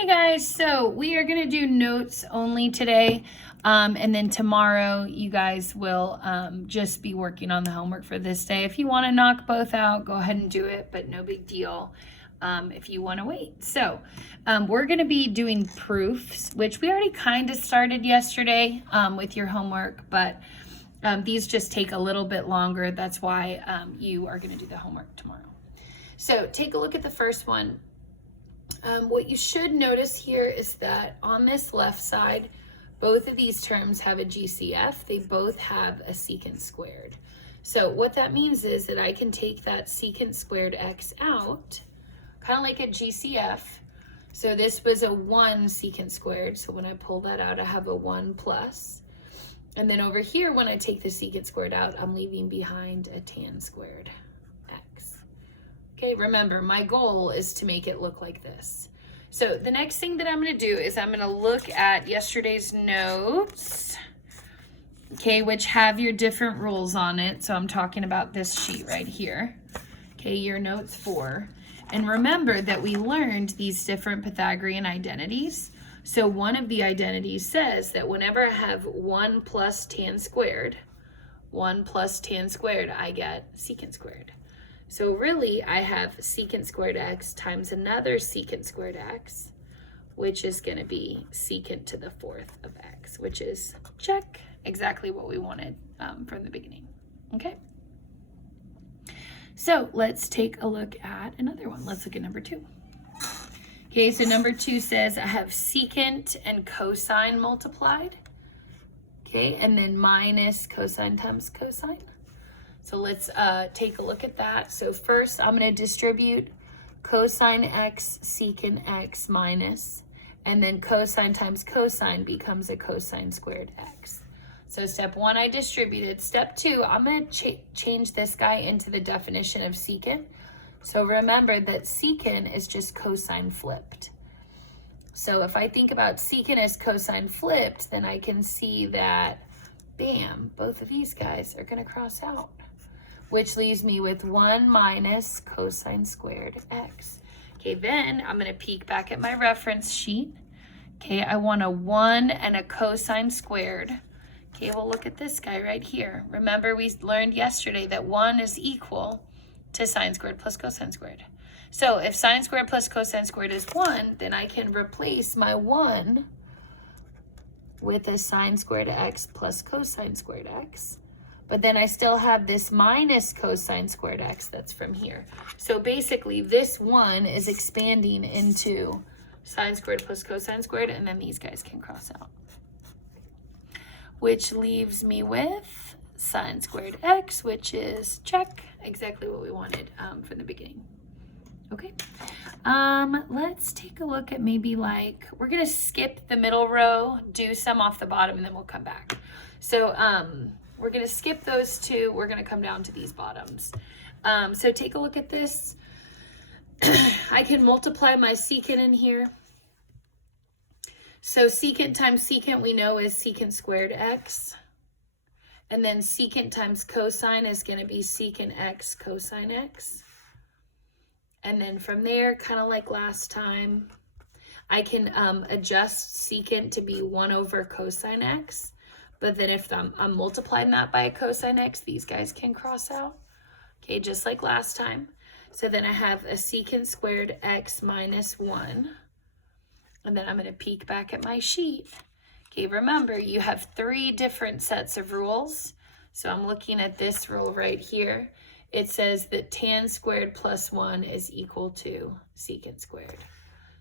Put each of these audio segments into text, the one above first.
Hey guys, so we are going to do notes only today, and then tomorrow you guys will just be working on the homework for this day. If you want to knock both out, go ahead and do it, but no big deal if you want to wait. So we're going to be doing proofs, which we already kind of started yesterday with your homework, but these just take a little bit longer. That's why you are going to do the homework tomorrow. So take a look at the first one. What you should notice here is that on this left side, both of these terms have a GCF. They both have a secant squared. So what that means is that I can take that secant squared x out, kind of like a GCF. So this was a 1 secant squared. So when I pull that out, I have a 1 plus. And then over here, when I take the secant squared out, I'm leaving behind a tan squared x. Okay, remember, my goal is to make it look like this. So the next thing that I'm going to do is I'm going to look at yesterday's notes, okay, which have your different rules on it. So I'm talking about this sheet right here, okay, your notes 4. And remember that we learned these different Pythagorean identities. So one of the identities says that whenever I have 1 plus tan squared, 1 plus tan squared, I get secant squared. So really, I have secant squared x times another secant squared x, which is going to be secant to the 4th of x, which is, check, exactly what we wanted from the beginning. Okay? So let's take a look at another one. Let's look at number 2. Okay, so number 2 says I have secant and cosine multiplied. Okay, and then minus cosine times cosine. So let's take a look at that. So first I'm going to distribute cosine x secant x minus, and then cosine times cosine becomes a cosine squared x. So step 1 I distributed. Step 2, I'm going to change this guy into the definition of secant. So remember that secant is just cosine flipped. So if I think about secant as cosine flipped, then I can see that, bam, both of these guys are going to cross out, which leaves me with 1 minus cosine squared x. Okay, then I'm going to peek back at my reference sheet. Okay, I want a 1 and a cosine squared. Okay, we'll look at this guy right here. Remember, we learned yesterday that 1 is equal to sine squared plus cosine squared. So if sine squared plus cosine squared is 1, then I can replace my 1 with a sine squared x plus cosine squared x. But then I still have this minus cosine squared x that's from here. So basically this 1 is expanding into sine squared plus cosine squared, and then these guys can cross out, which leaves me with sine squared x, which is, check, exactly what we wanted from the beginning. Okay, let's take a look at maybe like, we're gonna skip the middle row, do some off the bottom, and then we'll come back. So we're going to skip those 2. We're going to come down to these bottoms. So take a look at this. I can multiply my secant in here. So secant times secant we know is secant squared x. And then secant times cosine is going to be secant x cosine x. And then from there, kind of like last time, I can adjust secant to be 1 over cosine x. But then if I'm multiplying that by a cosine x, these guys can cross out. Okay, just like last time. So then I have a secant squared x minus 1. And then I'm going to peek back at my sheet. Okay, remember, you have 3 different sets of rules. So I'm looking at this rule right here. It says that tan squared plus 1 is equal to secant squared.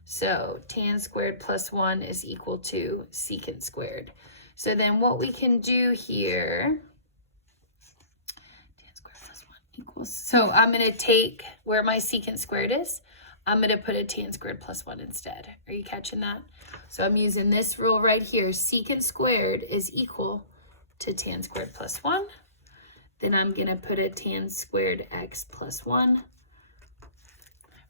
So tan squared plus 1 is equal to secant squared. So then what we can do here, tan squared plus 1 equals, so I'm going to take where my secant squared is, I'm going to put a tan squared plus 1 instead. Are you catching that? So I'm using this rule right here. Secant squared is equal to tan squared plus 1. Then I'm going to put a tan squared x plus 1.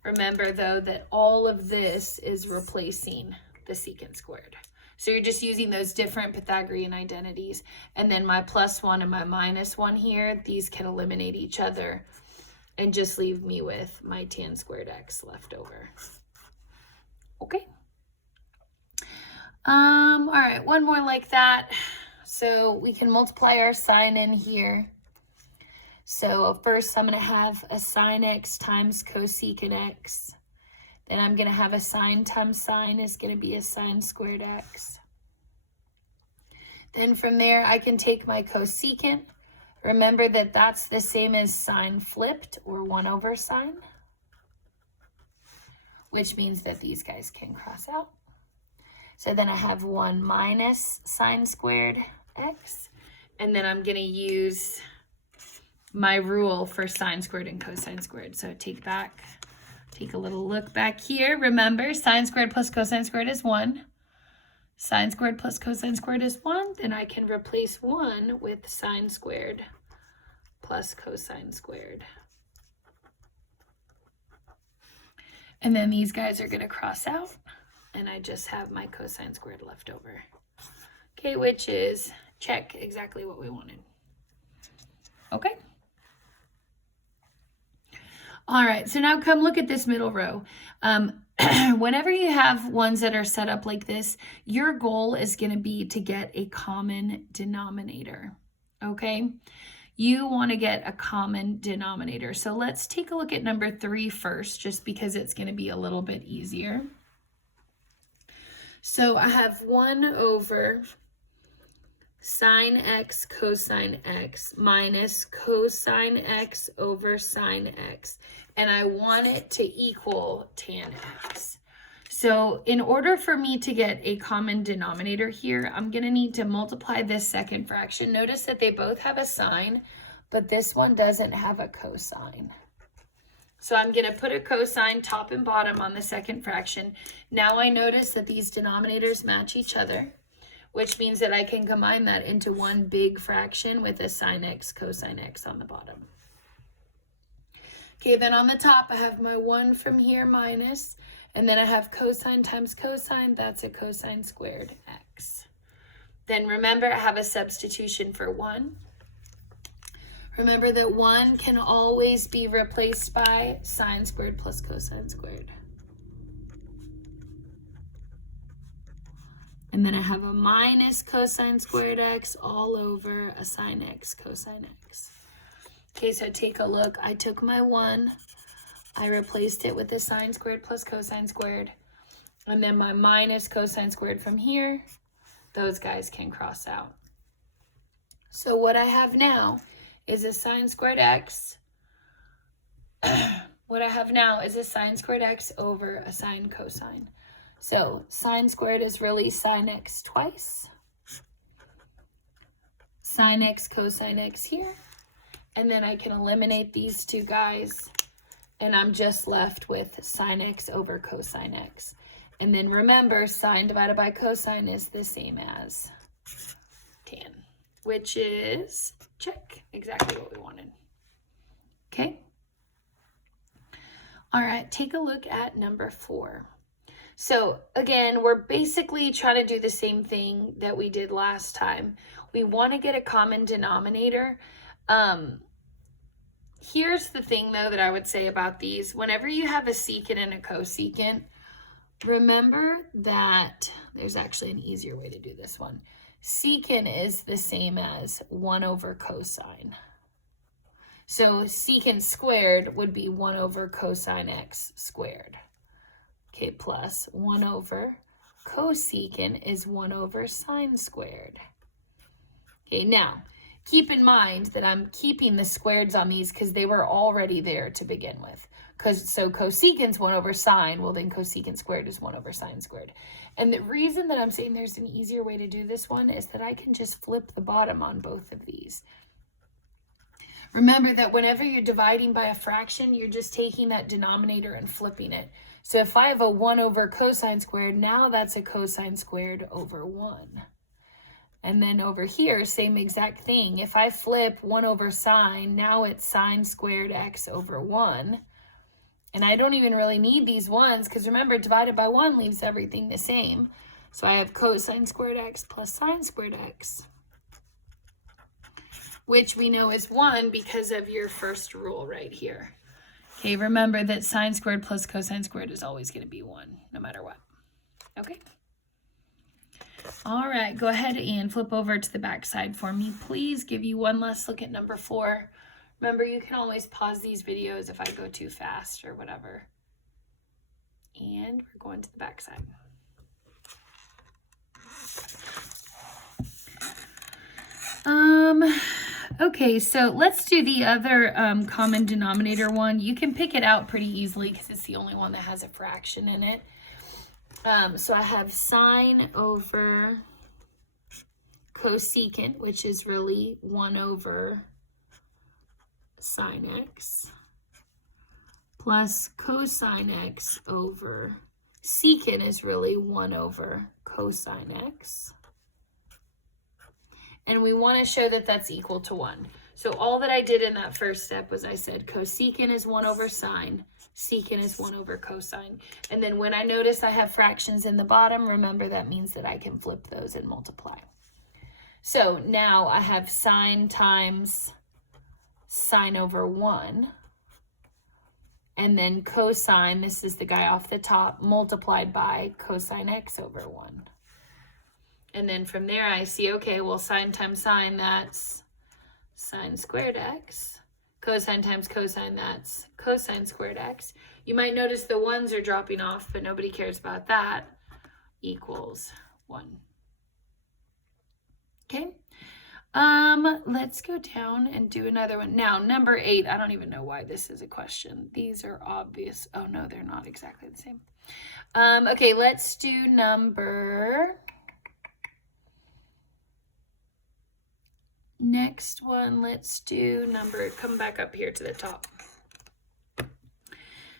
Remember, though, that all of this is replacing the secant squared. So you're just using those different Pythagorean identities. And then my plus 1 and my minus 1 here, these can eliminate each other and just leave me with my tan squared x left over. Okay. All right, one more like that. So we can multiply our sign in here. So first I'm going to have a sine x times cosecant x. Then I'm going to have a sine times sine is going to be a sine squared x. Then from there I can take my cosecant. Remember that that's the same as sine flipped, or 1 over sine, which means that these guys can cross out. So then I have 1 minus sine squared x, and then I'm going to use my rule for sine squared and cosine squared. So take a little look back here. Remember, sine squared plus cosine squared is 1. Sine squared plus cosine squared is 1. Then I can replace 1 with sine squared plus cosine squared. And then these guys are going to cross out, and I just have my cosine squared left over. Okay, which is check, exactly what we wanted. Okay. All right, so now come look at this middle row. Whenever you have ones that are set up like this, your goal is going to be to get a common denominator, okay? You want to get a common denominator. So let's take a look at number 3 first, just because it's going to be a little bit easier. So I have 1 over sine x cosine x minus cosine x over sine x, and I want it to equal tan x. So in order for me to get a common denominator here, I'm going to need to multiply this second fraction. Notice that they both have a sine, but this one doesn't have a cosine. So I'm going to put a cosine top and bottom on the second fraction. Now I notice that these denominators match each other, which means that I can combine that into one big fraction with a sine x cosine x on the bottom. Okay, then on the top I have my 1 from here minus, and then I have cosine times cosine, that's a cosine squared x. Then remember, I have a substitution for 1. Remember that 1 can always be replaced by sine squared plus cosine squared. And then I have a minus cosine squared x all over a sine x cosine x. Okay, so take a look. I took my 1, I replaced it with a sine squared plus cosine squared, and then my minus cosine squared from here, those guys can cross out. So what I have now is a sine squared x. What I have now is a sine squared x over a sine cosine. So sine squared is really sine x twice. Sine x cosine x here. And then I can eliminate these two guys, and I'm just left with sine x over cosine x. And then remember, sine divided by cosine is the same as tan, which is, check, exactly what we wanted. Okay. All right, take a look at number 4. So again, we're basically trying to do the same thing that we did last time. We want to get a common denominator. Here's the thing though that I would say about these. Whenever you have a secant and a cosecant, remember that there's actually an easier way to do this one. Secant is the same as 1 over cosine. So secant squared would be 1 over cosine x squared. Okay, plus 1 over cosecant is 1 over sine squared. Okay, now keep in mind that I'm keeping the squareds on these because they were already there to begin with. So cosecant's 1 over sine, well then cosecant squared is 1 over sine squared. And the reason that I'm saying there's an easier way to do this one is that I can just flip the bottom on both of these. Remember that whenever you're dividing by a fraction, you're just taking that denominator and flipping it. So if I have a 1 over cosine squared, now that's a cosine squared over 1. And then over here, same exact thing. If I flip 1 over sine, now it's sine squared x over 1. And I don't even really need these ones because remember, divided by 1 leaves everything the same. So I have cosine squared x plus sine squared x, which we know is 1 because of your first rule right here. Okay, remember that sine squared plus cosine squared is always going to be 1, no matter what. Okay? All right, go ahead and flip over to the back side for me. Please give you one last look at number 4. Remember, you can always pause these videos if I go too fast or whatever. And we're going to the back side. Okay, so let's do the other common denominator one. You can pick it out pretty easily because it's the only one that has a fraction in it. So I have sine over cosecant, which is really 1 over sine x, plus cosine x over secant is really 1 over cosine x. And we want to show that that's equal to 1. So all that I did in that first step was I said cosecant is 1 over sine, secant is 1 over cosine. And then when I notice I have fractions in the bottom, remember that means that I can flip those and multiply. So now I have sine times sine over 1. And then cosine, this is the guy off the top, multiplied by cosine x over 1. And then from there I see, okay, well, sine times sine, that's sine squared x. Cosine times cosine, that's cosine squared x. You might notice the 1s are dropping off, but nobody cares about that. Equals 1. Okay. Let's go down and do another one. Now, number 8, I don't even know why this is a question. These are obvious. Oh, no, they're not exactly the same. Okay, let's do next one, let's do come back up here to the top.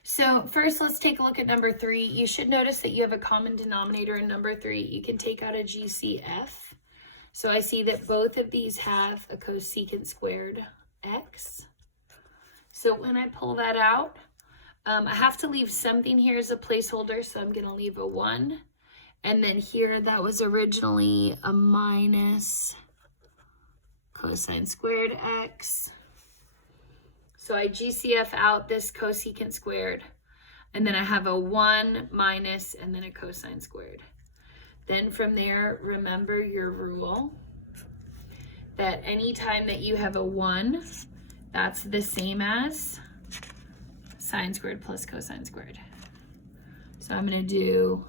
So first, let's take a look at number 3. You should notice that you have a common denominator in number 3. You can take out a GCF. So I see that both of these have a cosecant squared x. So when I pull that out, I have to leave something here as a placeholder. So I'm going to leave a 1. And then here, that was originally a minus cosine squared x. So I GCF out this cosecant squared, and then I have a 1 minus and then a cosine squared. Then from there, remember your rule that anytime that you have a 1, that's the same as sine squared plus cosine squared. So I'm going to do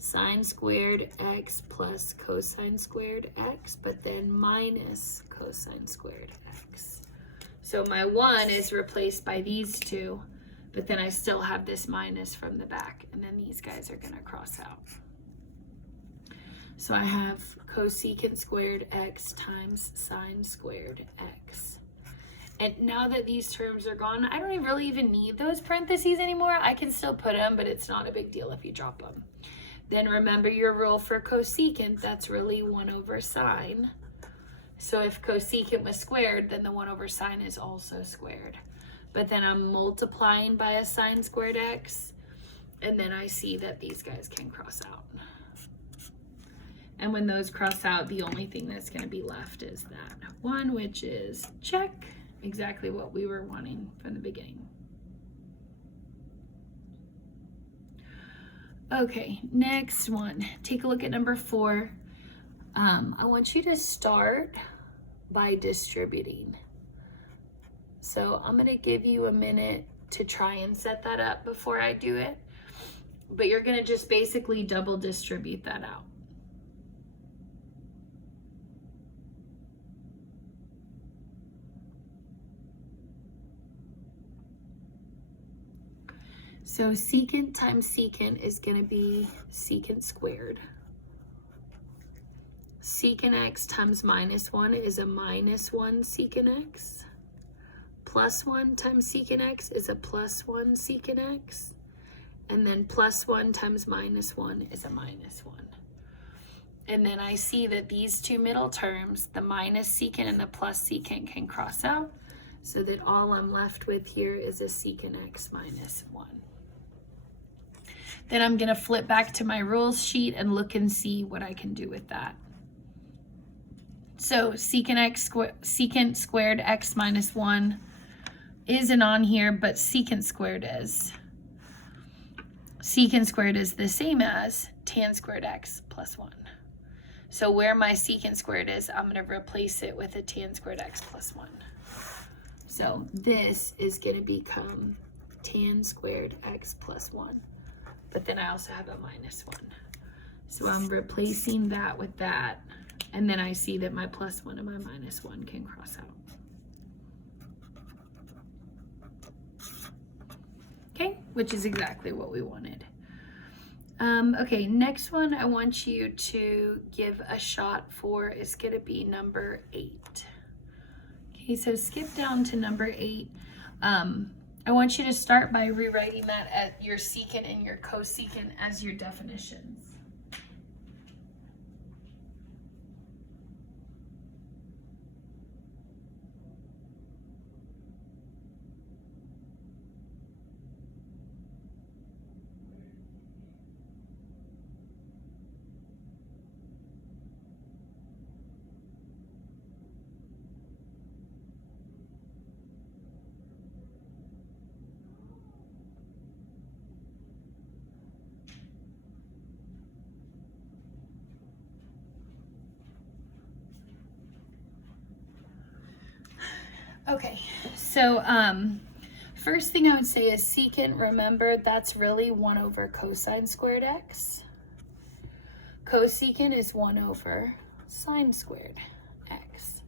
sine squared x plus cosine squared x, but then minus cosine squared x. So my 1 is replaced by these two, but then I still have this minus from the back, and then these guys are going to cross out. So I have cosecant squared x times sine squared x. And now that these terms are gone, I don't really even need those parentheses anymore. I can still put them, but it's not a big deal if you drop them. Then remember your rule for cosecant, that's really 1 over sine. So if cosecant was squared, then the 1 over sine is also squared. But then I'm multiplying by a sine squared x, and then I see that these guys can cross out. And when those cross out, the only thing that's going to be left is that 1, which is check, exactly what we were wanting from the beginning. Okay, next one. Take a look at number 4. I want you to start by distributing. So I'm going to give you a minute to try and set that up before I do it. But you're going to just basically double distribute that out. So secant times secant is going to be secant squared. Secant x times minus 1 is a minus 1 secant x. Plus 1 times secant x is a plus 1 secant x. And then plus 1 times minus 1 is a minus 1. And then I see that these two middle terms, the minus secant and the plus secant, can cross out, so that all I'm left with here is a secant x minus 1. Then I'm going to flip back to my rules sheet and look and see what I can do with that. So secant squared x minus 1 isn't on here, but secant squared is. Secant squared is the same as tan squared x plus 1. So where my secant squared is, I'm going to replace it with a tan squared x plus 1. So this is going to become tan squared x plus 1. But then I also have a minus 1. So I'm replacing that with that. And then I see that my plus 1 and my minus 1 can cross out. Okay, which is exactly what we wanted. Okay, next one I want you to give a shot for is going to be number 8. Okay, so skip down to number 8. I want you to start by rewriting that at your secant and your cosecant as your definitions. Okay, so first thing I would say is secant, remember that's really 1 over cosine squared x. Cosecant is 1 over sine squared x.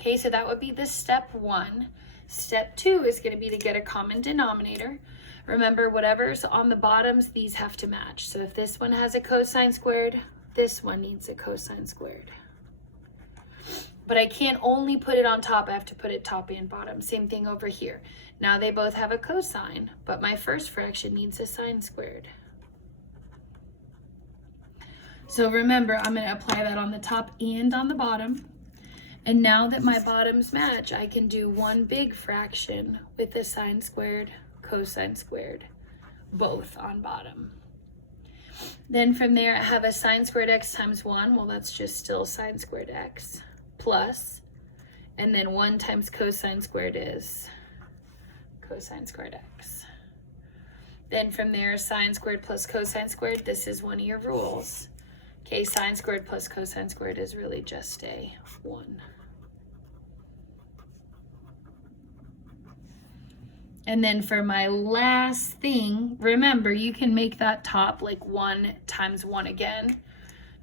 Okay, so that would be the step 1. Step 2 is going to be to get a common denominator. Remember, whatever's on the bottoms, these have to match. So if this one has a cosine squared, this one needs a cosine squared. But I can't only put it on top, I have to put it top and bottom. Same thing over here. Now they both have a cosine, but my first fraction needs a sine squared. So remember, I'm going to apply that on the top and on the bottom. And now that my bottoms match, I can do one big fraction with a sine squared, cosine squared, both on bottom. Then from there, I have a sine squared x times 1. Well, that's just still sine squared x. Plus, and then 1 times cosine squared is cosine squared x. Then from there, sine squared plus cosine squared, this is one of your rules. Okay, sine squared plus cosine squared is really just a 1. And then for my last thing, remember, you can make that top like 1 times 1 again,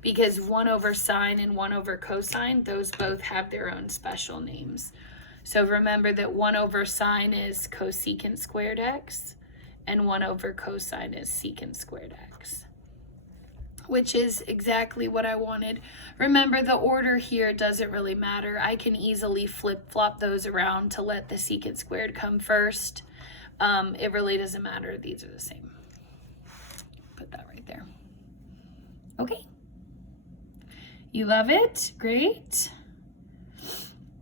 because 1 over sine and 1 over cosine, those both have their own special names. So remember that 1 over sine is cosecant squared x, and 1 over cosine is secant squared x, which is exactly what I wanted. Remember, the order here doesn't really matter. I can easily flip-flop those around to let the secant squared come first. It really doesn't matter. These are the same. Put that right there. Okay. You love it? Great.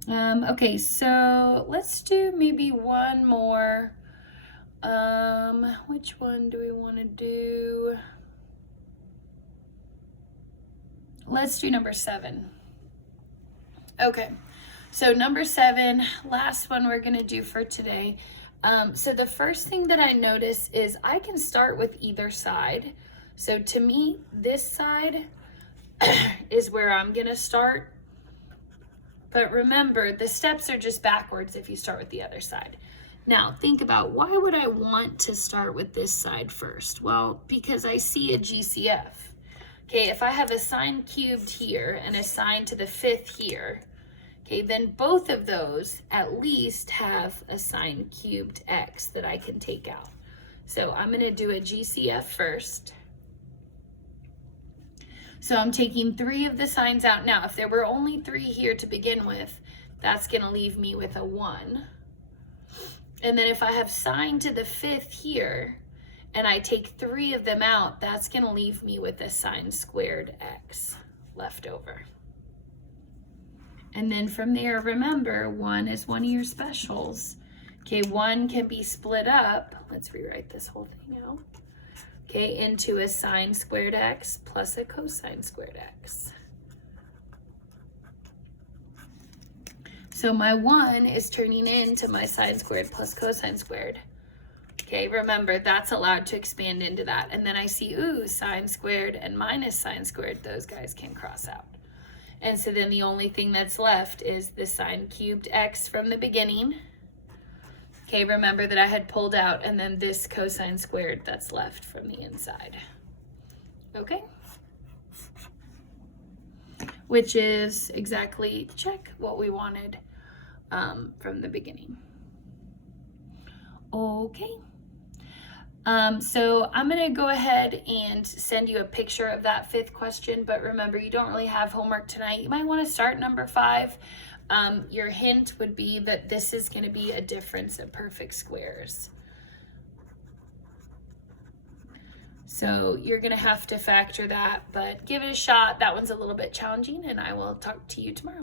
Okay, so let's do maybe one more. Which one do we want to do? Let's do number 7. Okay, so number 7, last one we're going to do for today. So the first thing that I notice is I can start with either side. So to me, this side is where I'm gonna start. But remember, the steps are just backwards if you start with the other side. Now, think about, why would I want to start with this side first? Well, because I see a GCF. Okay, if I have a sine cubed here and a sine to the 5th here, okay, then both of those at least have a sine cubed x that I can take out. So I'm gonna do a GCF first. So I'm taking 3 of the signs out. Now, if there were only 3 here to begin with, that's going to leave me with a 1. And then if I have sine to the 5th here, and I take 3 of them out, that's going to leave me with a sine squared x left over. And then from there, remember, 1 is one of your specials. Okay, 1 can be split up. Let's rewrite this whole thing out. Okay, into a sine squared x plus a cosine squared x. So my 1 is turning into my sine squared plus cosine squared. Okay, remember, that's allowed to expand into that. And then I see, ooh, sine squared and minus sine squared, those guys can cross out. And so then the only thing that's left is the sine cubed x from the beginning. Okay, remember that I had pulled out, and then this cosine squared that's left from the inside. Okay? Which is exactly, check, what we wanted from the beginning. Okay. So I'm going to go ahead and send you a picture of that 5th question, but remember, you don't really have homework tonight. You might want to start number 5. Your hint would be that this is going to be a difference of perfect squares. So you're going to have to factor that, but give it a shot. That one's a little bit challenging, and I will talk to you tomorrow.